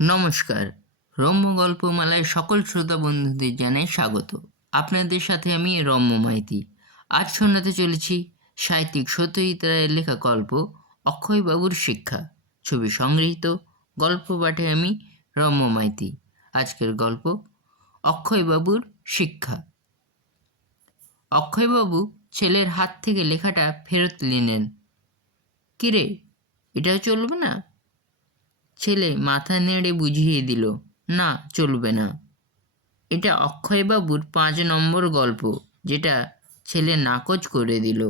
নমস্কার। রম্য গল্পমালায় সকল শ্রোতা বন্ধুদের জানাই স্বাগত। আপনাদের সাথে আমি রম্য মাইতি। আজ শোনাতে চলেছি সাহিত্যিক সত্যজিৎ রায়ের লেখা গল্প অক্ষয়বাবুর শিক্ষা। ছবি সংগৃহীত। গল্প পাঠে আমি রম্য মাইতি। আজকের গল্প অক্ষয়বাবুর শিক্ষা। অক্ষয়বাবু ছেলের হাত থেকে লেখাটা ফেরত নিলেন। কিরে, এটা চলবে না? ছেলে মাথা নেড়ে বুঝিয়ে দিল, না, চলবে না। এটা অক্ষয়বাবুর 5 নম্বর গল্প, যেটা ছেলে নাকচ করে দিল।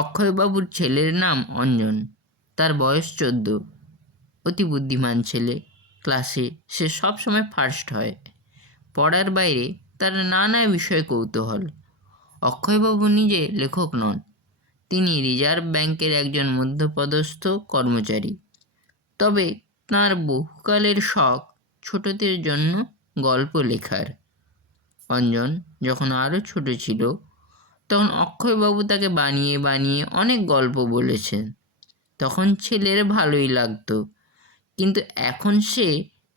অক্ষয়বাবুর ছেলের নাম অঞ্জন। তার বয়স 14। অতি বুদ্ধিমান ছেলে। ক্লাসে সে সবসময় ফার্স্ট হয়। পড়ার বাইরে তার নানা বিষয়ে কৌতূহল। অক্ষয়বাবু নিজে লেখক নন, তিনি রিজার্ভ ব্যাংকের একজন মধ্যপদস্থ কর্মচারী। তবে তাঁর বহুকালের শখ ছোটদের জন্য গল্প লেখার। অঞ্জন যখন আরও ছোট ছিল, তখন অক্ষয়বাবু তাকে বানিয়ে বানিয়ে অনেক গল্প বলেছেন। তখন ছেলের ভালোই লাগতো, কিন্তু এখন সে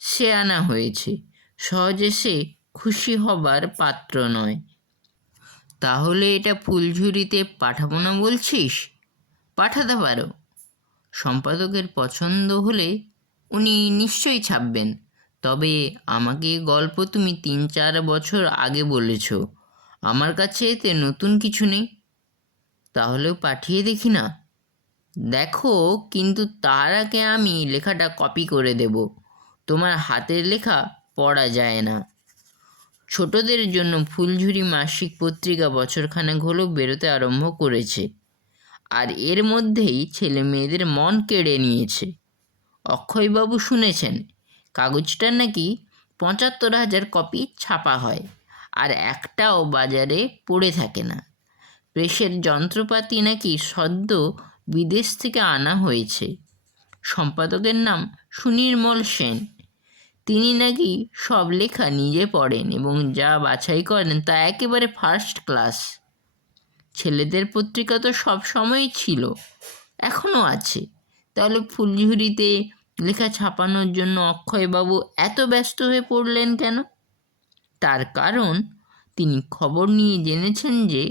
শেয়ানা হয়েছে, সহজে সে খুশি হবার পাত্র নয়। তাহলে এটা ফুলঝুরিতে পাঠাবো না বলছিস? পাঠাতে পারো। সম্পাদকের পছন্দ হলে উনি নিশ্চয়ই ছাপবেন। তবে আমাকে গল্প তুমি 3-4 বছর আগে বলেছ। আমার কাছে এতে নতুন কিছু নেই। তাহলেও পাঠিয়ে দেখি না? দেখো, কিন্তু তার আগে আমি লেখাটা কপি করে দেব। তোমার হাতের লেখা পড়া যায় না। ছোটদের জন্য ফুলঝুরি মাসিক পত্রিকা বছরখানেক হলো বেরোতে আরম্ভ করেছে, আর এর মধ্যেই ছেলে মেয়েদের মন কেড়ে নিয়েছে। অক্ষয়বাবু শুনেছেন কাগজটার নাকি 75,000 কপি ছাপা হয়, আর একটাও বাজারে পড়ে থাকে না। প্রেসের যন্ত্রপাতি নাকি সদ্য বিদেশ থেকে আনা হয়েছে। সম্পাদকের নাম সুনির্মল সেন। তিনি নাকি সব লেখা নিজে পড়েন এবং যা বাছাই করেন তা একেবারে ফার্স্ট ক্লাস। ছেলেদের পত্রিকা তো সব সময়ই ছিল, এখনও আছে। তাহলে ফুলঝুরিতে লেখা ছাপানোর জন্য অক্ষয়বাবু এত ব্যস্ত হয়ে পড়লেন কেন? তার কারণ তিনি খবর নিয়ে জেনেছেন যে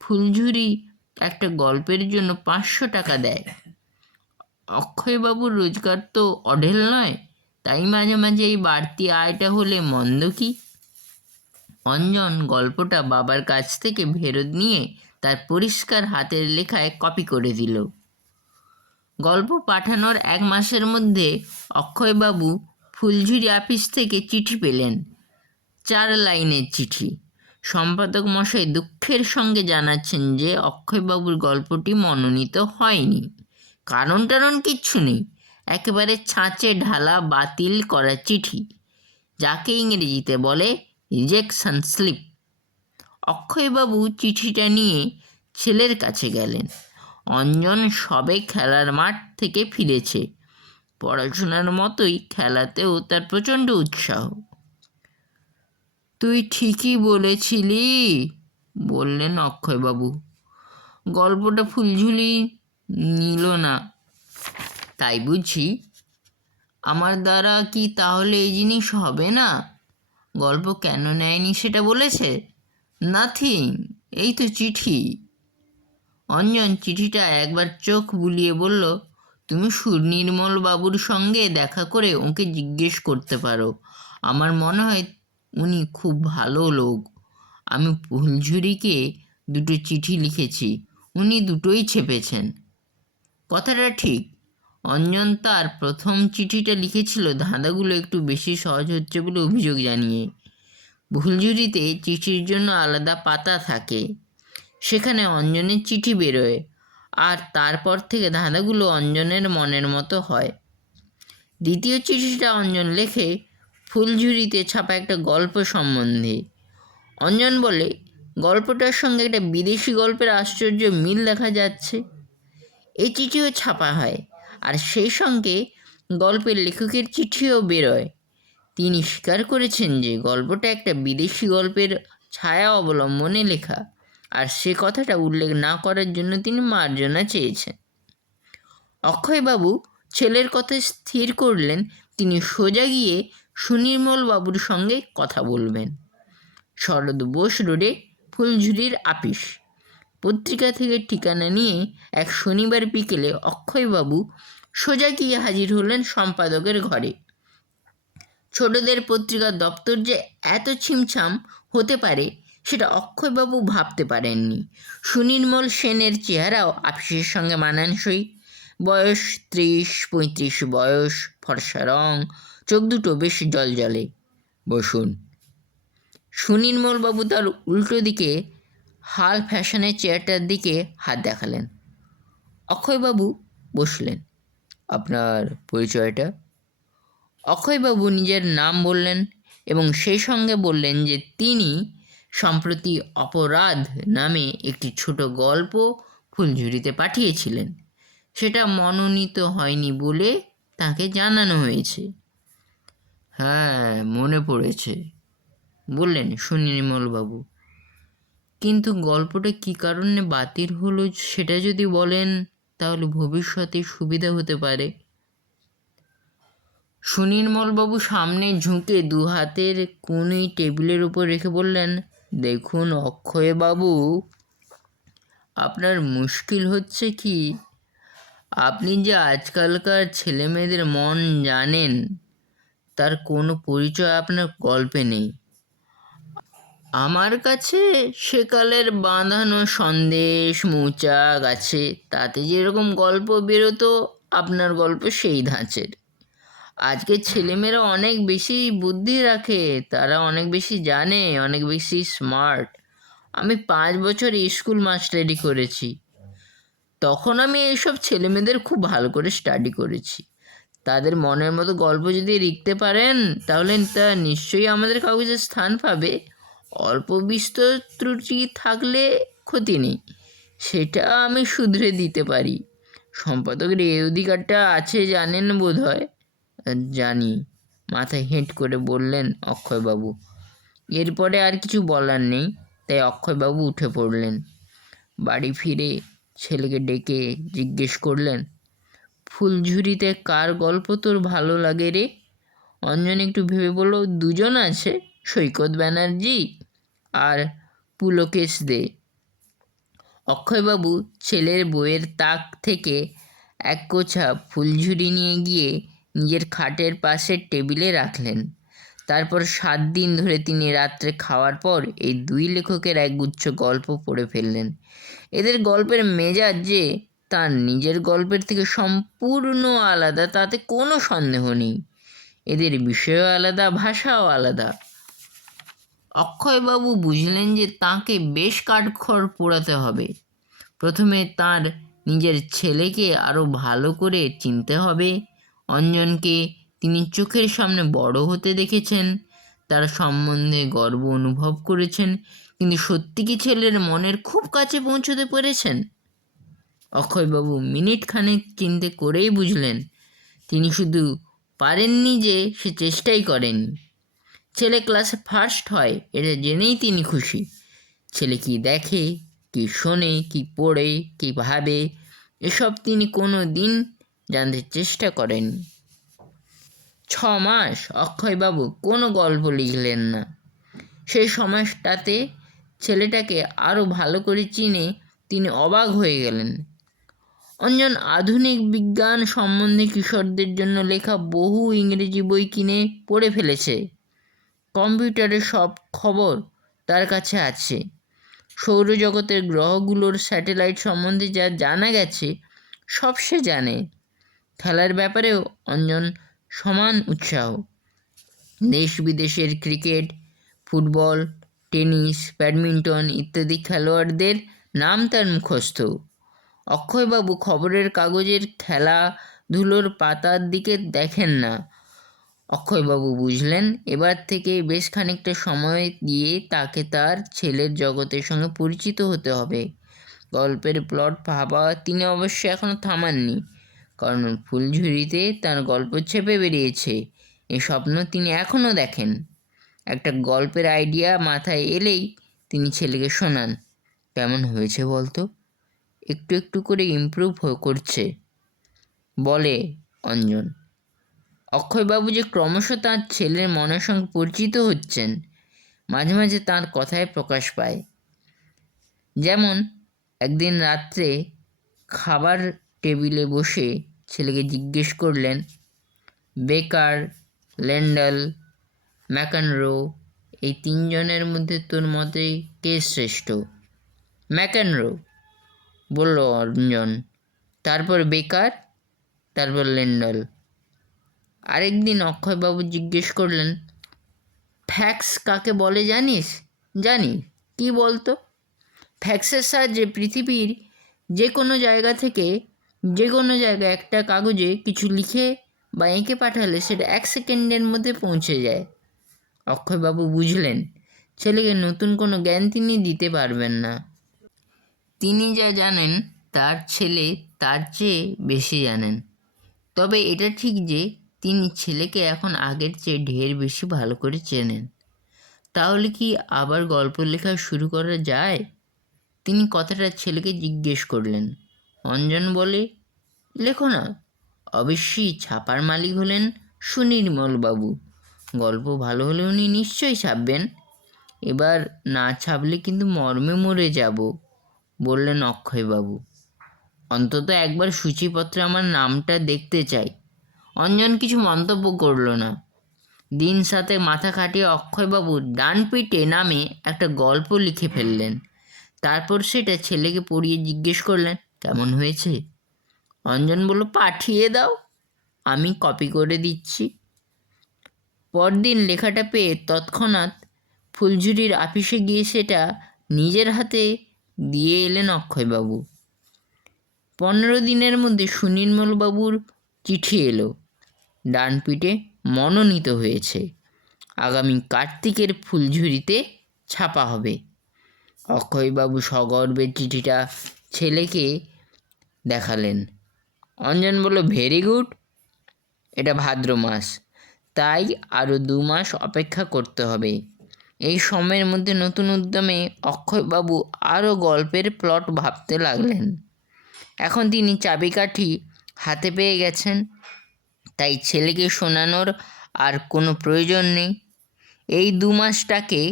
ফুলঝুরি একটা গল্পের জন্য 500 টাকা দেয়। অক্ষয়বাবুর রোজগার তো অঢেল নয়, তাই মাঝে মাঝে এই বাড়তি আয়টা হলে মন্দ কি? অঞ্জন গল্পটা বাবার কাছ থেকে ফেরত নিয়ে তার পরিষ্কার হাতের লেখায় কপি করে দিল। গল্প পাঠানোর 1 মাসের মধ্যে অক্ষয়বাবু ফুলঝুরি অফিস থেকে চিঠি পেলেন। 4 লাইনের চিঠি। সম্পাদক মশাই দুঃখের সঙ্গে জানাচ্ছেন যে অক্ষয়বাবুর গল্পটি মনোনীত হয়নি। কারণ টারণ কিচ্ছু নেই, একেবারে ছাঁচে ঢালা বাতিল করা চিঠি, যাকে ইংরেজিতে বলে রিজেকশন স্লিপ। অক্ষয়বাবু চিঠিটা নিয়ে ছেলের কাছে গেলেন। অঞ্জন সবে খেলার মাঠ থেকে ফিরেছে। পড়াশোনার মতোই খেলাতেও তার প্রচণ্ড উৎসাহ। তুই ঠিকই বলেছিলি, বললেন অক্ষয়বাবু। গল্পটা ফুলঝুরি নিল না, তাই বুঝি? আমার দ্বারা কি তাহলে এই জিনিস হবে না? গল্প কেন নেয়নি সেটা বলেছে? নাথিং, এই তো চিঠি। অঞ্জন চিঠিটা একবার চোখ বুলিয়ে বলল, তুমি সুনির্মল বাবুর সঙ্গে দেখা করে ওকে জিজ্ঞেস করতে পারো। আমার মনে হয় উনি খুব ভালো লোক। আমি ফুলঝুরিকে 2টো চিঠি লিখেছি, উনি 2টোই ছেপেছেন। কথাটা ঠিক। অঞ্জন তার প্রথম চিঠিটা লিখেছিল ধাঁধাগুলো একটু বেশি সহজ হচ্ছে বলে অভিযোগ জানিয়ে। ফুলঝুরিতে চিঠির জন্য আলাদা পাতা থাকে, সেখানে অঞ্জনের চিঠি বেরোয়, আর তারপর থেকে ধাঁধাগুলো অঞ্জনের মনের মতো হয়। দ্বিতীয় চিঠিটা অঞ্জন লেখে ফুলঝুরিতে ছাপা একটা গল্প সম্বন্ধে। অঞ্জন বলে, গল্পটার সঙ্গে একটা বিদেশি গল্পের আশ্চর্য মিল দেখা যাচ্ছে। এই চিঠিও ছাপা হয়, আর সেই সঙ্গে গল্পের লেখকের চিঠিও বেরোয়। তিনি স্বীকার করেছেন যে গল্পটা একটা বিদেশি গল্পের ছায়া অবলম্বনে লেখা, আর সে কথাটা উল্লেখ না করার জন্য তিনি মার্জনা চেয়েছেন। অক্ষয়বাবু ছেলের কথা স্থির করলেন তিনি সোজা গিয়ে সুনির্মল বাবুর সঙ্গে কথা বলবেন। শরৎ বোস রোডে ফুলঝুরির আপিস। পত্রিকা থেকে ঠিকানা নিয়ে এক শনিবার বিকেলে অক্ষয়বাবু সোজা গিয়ে হাজির হলেন সম্পাদকের ঘরে। ছোটদের পত্রিকার দপ্তর যে এত ছিমছাম হতে পারে সেটা অক্ষয়বাবু ভাবতে পারেননি। সুনির্মল সেনের চেহারাও আপিসের সঙ্গে মানানসই। বয়স 30-35 বয়স, ফর্সা রং, চোখ দুটো বেশ জলজলে। বসুন। সুনির্মলবাবু তার উল্টো দিকে হাল ফ্যাশনের চেয়ারটার দিকে হাত দেখালেন। অক্ষয়বাবু বসলেন। আপনার পরিচয়টা? অক্ষয়বাবু নিজের নাম বললেন এবং সেই সঙ্গে বললেন যে তিনি সম্প্রতি অপরাধ নামে একটি ছোট গল্প ফুলঝুরিতে পাঠিয়েছিলেন। সেটা মনোনীত হয়নি বলে তাকে জানানো হয়েছে। হ্যাঁ, মনে পড়েছে, বললেন সুনির্মলবাবু। কিন্তু গল্পটা কী কারণে বাতিল হলো সেটা যদি বলেন তাহলে ভবিষ্যতে সুবিধা হতে পারে। সুনির্মলবাবু সামনে ঝুঁকে দু হাতের কোণই টেবিলের উপর রেখে বললেন, দেখুন অক্ষয়বাবু, আপনার মুশকিল হচ্ছে কি, আপনি যে আজকালকার ছেলেমেয়েদের মন জানেন তার কোনো পরিচয় আপনার গল্পে নেই। আমার কাছে সেকালের বাঁধানো সন্দেশ মৌচাক আছে, তাতে যেরকম গল্প বেরোতো আপনার গল্প সেই ধাঁচের। আজকের ছেলেমেয়েরা অনেক বেশি বুদ্ধি রাখে, তারা অনেক বেশি জানে, অনেক বেশি স্মার্ট। আমি 5 বছর স্কুল মাস্টারি করেছি, তখন আমি এইসব ছেলেমেয়েদের খুব ভালো করে স্টাডি করেছি। তাদের মনের মতো গল্প যদি লিখতে পারেন তাহলে তা নিশ্চয়ই আমাদের কাগজে স্থান পাবে। অল্প বিস্তর ত্রুটি থাকলে ক্ষতি নেই, সেটা আমি শুধরে দিতে পারি। সম্পাদকের এই অধিকারটা আছে জানেন বোধ হয়। জানি, মাথায় হেঁট করে বললেন অক্ষয়বাবু। এরপরে আর কিছু বলার নেই, তাই অক্ষয়বাবু উঠে পড়লেন। বাড়ি ফিরে ছেলেকে ডেকে জিজ্ঞেস করলেন, ফুলঝুরিতে কার গল্প তোর ভালো লাগে রে? অঞ্জন একটু ভেবে বলল, দুজন আছে, সৈকত ব্যানার্জি আর পুলকেশ দে। অক্ষয়বাবু ছেলের বইয়ের তাক থেকে এক গোছা ফুলঝুরি নিয়ে গিয়ে নিজের খাটের পাশের টেবিলে রাখলেন। তারপর 7 দিন ধরে তিনি রাত্রে খাওয়ার পর এই দুই লেখকের একগুচ্ছ গল্প পড়ে ফেললেন। এদের গল্পের মেজাজ যে তার নিজের গল্পের থেকে সম্পূর্ণ আলাদা তাতে কোনো সন্দেহ নেই। এদের বিষয়ও আলাদা, ভাষাও আলাদা। অক্ষয়বাবু বুঝলেন যে তাঁকে বেশ কাঠখড় পোড়াতে হবে। প্রথমে তার নিজের ছেলেকে আরও ভালো করে চিনতে হবে। অঞ্জনকে তিনি চোখের সামনে বড় হতে দেখেছেন, তার সম্বন্ধে গর্ব অনুভব করেছেন, কিন্তু সত্যি কি ছেলের মনের খুব কাছে পৌঁছতে পেরেছেন? অক্ষয়বাবু মিনিট খানেক চিন্তে করেই বুঝলেন তিনি শুধু পারেননি যে সে চেষ্টাই করেননি। ছেলে ক্লাসে ফার্স্ট হয় এটা জেনেই তিনি খুশি। ছেলে কি দেখে, কি শোনে, কি পড়ে, কি ভাবে, এসব তিনি কোনো দিন জানতে চেষ্টা করেননি। 6 মাস অক্ষয়বাবু কোনো গল্প লিখলেন না। সেই সময়টাতে ছেলেটাকে আরও ভালো করে চিনে তিনি অবাক হয়ে গেলেন। অঞ্জন আধুনিক বিজ্ঞান সম্বন্ধে কিশোরদের জন্য লেখা বহু ইংরেজি বই কিনে পড়ে ফেলেছে। কম্পিউটারের সব খবর তার কাছে আছে। সৌরজগতের গ্রহগুলোর স্যাটেলাইট সম্বন্ধে যা জানা গেছে সব সে জানে। খেলার ব্যাপারেও অঞ্জন সমান উৎসাহ। দেশ বিদেশের ক্রিকেট, ফুটবল, টেনিস, ব্যাডমিন্টন ইত্যাদি খেলোয়াড়দের নাম তার মুখস্থ। অক্ষয়বাবু খবরের কাগজের খেলাধুলোর পাতার দিকে দেখেন না। অক্ষয়বাবু বুঝলেন এবার থেকে বেশ খানিকটা সময় দিয়ে তাকে তার ছেলের জগতের সঙ্গে পরিচিত হতে হবে। গল্পের প্লট ভাবা তিনি অবশ্য এখনও থামাননি, কারণ ফুলঝুরিতে তার গল্প ছেপে বেরিয়েছে এ স্বপ্ন তিনি এখনও দেখেন। একটা গল্পের আইডিয়া মাথায় এলেই তিনি ছেলেকে শোনান। কেমন হয়েছে বলতো? একটু একটু করে ইমপ্রুভ করছে বলে। অঞ্জন। অক্ষয়বাবু যে ক্রমশ তাঁর ছেলের মনের সঙ্গে পরিচিত হচ্ছেন, মাঝে মাঝে তাঁর কথায় প্রকাশ পায়। যেমন একদিন রাত্রে খাবার টেবিলে বসে ছেলেকে জিজ্ঞেস করলেন, বেকার, লেন্ডাল, ম্যাকানরো, এই তিনজনের মধ্যে তোর মতে কে শ্রেষ্ঠ? ম্যাকানরো, বলল অঞ্জন। তারপর বেকার, তারপর লেন্ডাল। আরেকদিন অক্ষয়বাবু জিজ্ঞেস করলেন, ফ্যাক্স কাকে বলে জানিস? জানি। কি বলতো? ফ্যাক্সের সাহায্যে পৃথিবীর যে কোনো জায়গা থেকে যে কোনো জায়গায় একটা কাগজে কিছু লিখে বা এঁকে পাঠালে সেটা 1 সেকেন্ডের মধ্যে পৌঁছে যায়। অক্ষয়বাবু বুঝলেন ছেলেকে নতুন কোনো জ্ঞান তিনি দিতে পারবেন না। তিনি যা জানেন তার ছেলে তার চেয়ে বেশি জানেন। তবে এটা ঠিক যে তিনি ছেলেকে এখন আগের চেয়ে ঢের বেশি ভালো করে চেনেন। তাহলে কি আবার গল্প লেখা শুরু করা যায়? তিনি কথাটা ছেলেকে জিজ্ঞেস করলেন। অঞ্জন বলে, লেখো না। অবশ্যই ছাপার মালিক হলেন সুনির্মলবাবু। গল্প ভালো হলে উনি নিশ্চয়ই ছাপবেন। এবার না ছাপলে কিন্তু মর্মে মরে যাব, বললেন অক্ষয়বাবু। অন্তত একবার সূচিপত্রে আমার নামটা দেখতে চাই। অঞ্জন কিছু মন্তব্য করল না। দিন সাথে মাথা খাটিয়ে অক্ষয়বাবু ডান পিঠে নামে একটা গল্প লিখে ফেললেন। তারপর সেটা ছেলেকে পড়িয়ে জিজ্ঞেস করলেন, কেমন হয়েছে? অঞ্জন বলল, পাঠিয়ে দাও, আমি কপি করে দিচ্ছি। পরদিন লেখাটা পেয়ে তৎক্ষণাৎ ফুলঝুরির আপিসে গিয়ে সেটা নিজের হাতে দিয়ে এলেন অক্ষয়বাবু। 15 দিনের মধ্যে সুনির্মলবাবুর চিঠি এলো। ডান পিঠে মনোনীত হয়েছে। আগামী কার্তিকের ফুলঝুরিতে ছাপা হবে। অক্ষয়বাবু সগর্বে চিঠিটা ছেলেকে দেখালেন। অঞ্জন বলল, ভেরি গুড। এটা ভাদ্র মাস, তাই আরও 2 মাস অপেক্ষা করতে হবে। এই সময়ের মধ্যে নতুন উদ্যমে অক্ষয়বাবু আরও গল্পের প্লট ভাবতে লাগলেন। এখন তিনি চাবিকাঠি হাতে পেয়ে গেছেন, তাই ছেলেকে শোনানোর আর কোনো প্রয়োজন নেই। এই 2 মাসটাকে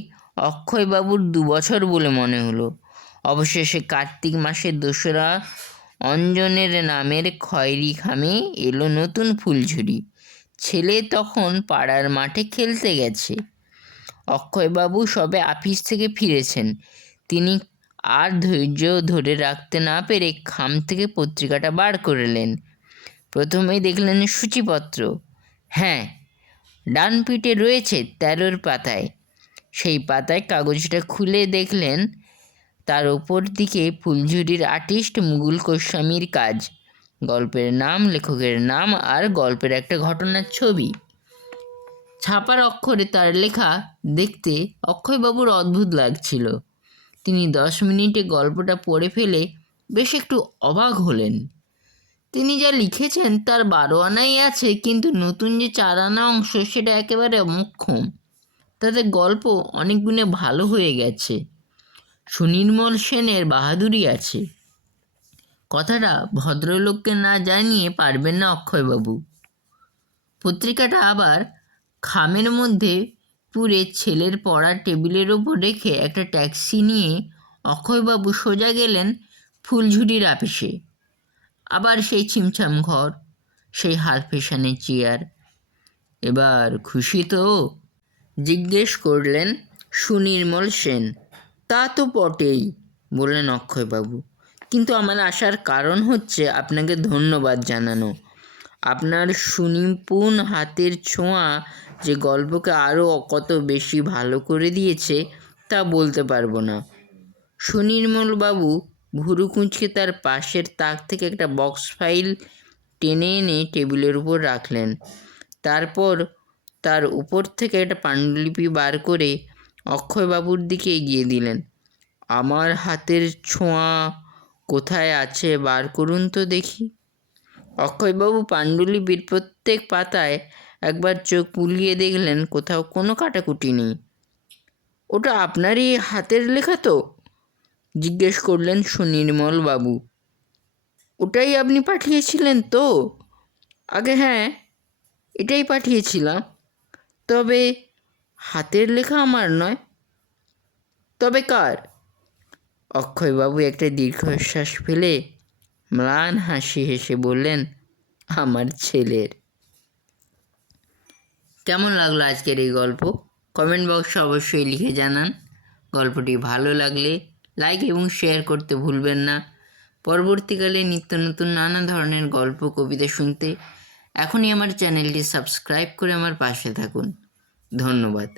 অক্ষয়বাবুর 2 বছর বলে মনে হলো। অবশেষে কার্তিক মাসের 2রা অঞ্জনের নামের খয়েরি খামে এলো নতুন ফুলঝুরি। ছেলে তখন পাড়ার মাঠে খেলতে গেছে। অক্ষয়বাবু সবে আপিস থেকে ফিরেছেন। তিনি আর ধৈর্য ধরে রাখতে না পেরে খাম থেকে পত্রিকাটা বার করলেন। প্রথমেই দেখলেন সূচিপত্র। হ্যাঁ, ডান পিঠে রয়েছে 13 পাতায়। সেই পাতায় কাগজটা খুলে দেখলেন তার ওপর দিকে ফুলঝুরির আর্টিস্ট মুকুল গোস্বামীর কাজ, গল্পের নাম, লেখকের নাম আর গল্পের একটা ঘটনার ছবি। ছাপার অক্ষরে তার লেখা দেখতে অক্ষয়বাবুর অদ্ভুত লাগছিল। তিনি 10 মিনিটে গল্পটা পড়ে ফেলে বেশ একটু অবাক হলেন। তিনি যা লিখেছেন তার 12 আনাই আছে, কিন্তু নতুন যে 4 আনা অংশ সেটা একেবারে মোক্ষম। তাতে গল্প অনেক গুণে ভালো হয়ে গেছে। সুনির্মল সেনের বাহাদুরি আছে। কথাটা ভদ্রলোককে না জানিয়ে পারবেন না অক্ষয়বাবু। পত্রিকাটা আবার খামের মধ্যে পুরে ছেলের পড়ার টেবিলের ওপর রেখে একটা ট্যাক্সি নিয়ে অক্ষয়বাবু সোজা গেলেন ফুলঝুরির আপিসে। আবার সেই ছিমছাম ঘর, সেই হাল ফেশানের চেয়ার। এবার খুশি তো? জিজ্ঞেস করলেন সুনির্মল সেন। তা তো বটেই, বললেন অক্ষয়বাবু, কিন্তু আমার আসার কারণ হচ্ছে আপনাকে ধন্যবাদ জানানো। আপনার সুনিপুণ হাতের ছোঁয়া যে গল্পকে আরও কত বেশি ভালো করে দিয়েছে তা বলতে পারবো না। সুনির্মলবাবু ভুরু কুঁচকে তার পাশের তাক থেকে একটা বক্স ফাইল টেনে এনে টেবিলের উপর রাখলেন। তারপর তার উপর থেকে একটা পাণ্ডুলিপি বার করে অক্ষয়বাবুর দিকে এগিয়ে দিলেন। আমার হাতের ছোঁয়া কোথায় আছে বার করুন তো দেখি। অক্ষয়বাবু পাণ্ডুলিপির প্রত্যেক পাতায় একবার চোখ বুলিয়ে দেখলেন, কোথাও কোনো কাটাকুটি নেই। ওটা আপনারই হাতের লেখা তো? জিজ্ঞেস করলেন সুনির্মল বাবু। ওটাই আপনি পাঠিয়েছিলেন তো? আগে হ্যাঁ, এটাই পাঠিয়েছিলাম, তবে হাতের লেখা আমার নয়। তবে কার? অক্ষয়বাবু একটা দীর্ঘশ্বাস ফেলে ম্লান হাসি হেসে বললেন, আমার ছেলের। কেমন লাগলো আজকের এই গল্প? কমেন্ট বক্সে অবশ্যই লিখে জানান। গল্পটি ভালো লাগলে লাইক এবং শেয়ার করতে ভুলবেন না। পরবর্তীকালে নিত্য নতুন নানা ধরনের গল্প কবিতা শুনতে এখনই আমার চ্যানেলটি সাবস্ক্রাইব করে আমার পাশে থাকুন। ধন্যবাদ।